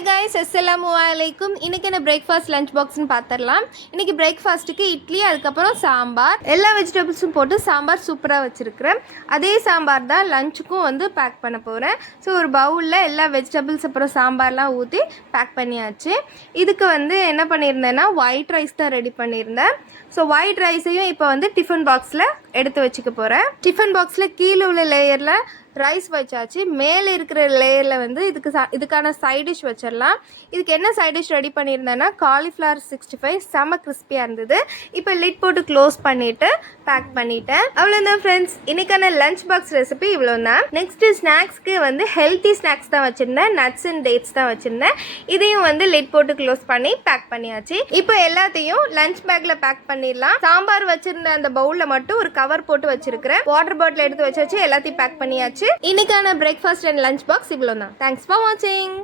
Hi guys, அஸ்ஸலாமு அலைக்கும். இன்றைக்கி என்ன பிரேக்ஃபாஸ்ட் லஞ்ச் பாக்ஸ்னு பார்த்துடலாம். இன்றைக்கி பிரேக்ஃபாஸ்ட்டுக்கு இட்லி, அதுக்கப்புறம் சாம்பார், எல்லா வெஜிடபிள்ஸும் போட்டு சாம்பார் சூப்பராக வச்சுருக்கிறேன். அதே சாம்பார் தான் லஞ்சுக்கும் வந்து பேக் பண்ண போகிறேன். ஸோ ஒரு பவுலில் எல்லா வெஜிடபிள்ஸ் அப்புறம் சாம்பார்லாம் ஊற்றி பேக் பண்ணியாச்சு. இதுக்கு வந்து என்ன பண்ணியிருந்தேன்னா ஒயிட் ரைஸ் தான் ரெடி பண்ணியிருந்தேன். ஸோ ஒயிட் ரைஸையும் இப்போ வந்து டிஃபன் பாக்ஸில் எடுத்து வச்சுக்க போகிறேன். டிஃபன் பாக்ஸில் கீழே உள்ள லேயரில் ரைஸ் வச்சாச்சு. மேலே இருக்கிற லேயரில் வந்து இதுக்கான சைட் டிஷ் வச்சிடலாம். இதுக்கு என்ன சைட் டிஷ் ரெடி பண்ணியிருந்தேன்னா காலிஃப்ளவர் 65 செம்ம கிறிஸ்பியாக இருந்தது. இப்போ லிட் போட்டு க்ளோஸ் பண்ணிவிட்டு பேக் பண்ணிட்டேன். அவ்வளோதான் ஃப்ரெண்ட்ஸ், இன்றைக்கான லஞ்ச் பாக்ஸ் ரெசிபி இவ்வளோ தான். நெக்ஸ்ட்டு ஸ்நாக்ஸ்க்கு வந்து ஹெல்த்தி ஸ்நாக்ஸ் தான் வச்சுருந்தேன். நட்ஸ் அண்ட் டேட்ஸ் தான் வச்சுருந்தேன். இதையும் வந்து லிட் போட்டு க்ளோஸ் பண்ணி பேக் பண்ணியாச்சு. இப்போ எல்லாத்தையும் லஞ்ச் பேக்கில் பேக் பண்ணிடலாம். சாம்பார் வச்சுருந்த அந்த பவுலில் மட்டும் ஒரு கவர் போட்டு வச்சுருக்கிறேன். வாட்டர் பாட்டில் எடுத்து வச்சாச்சு. எல்லாத்தையும் பேக் பண்ணியாச்சு. இன்னைக்கான பிரேக்ஃபாஸ்ட் அண்ட் லஞ்ச் பாக்ஸ் இவ்வளோ தான். தேங்க்ஸ் ஃபார் வாட்சிங்.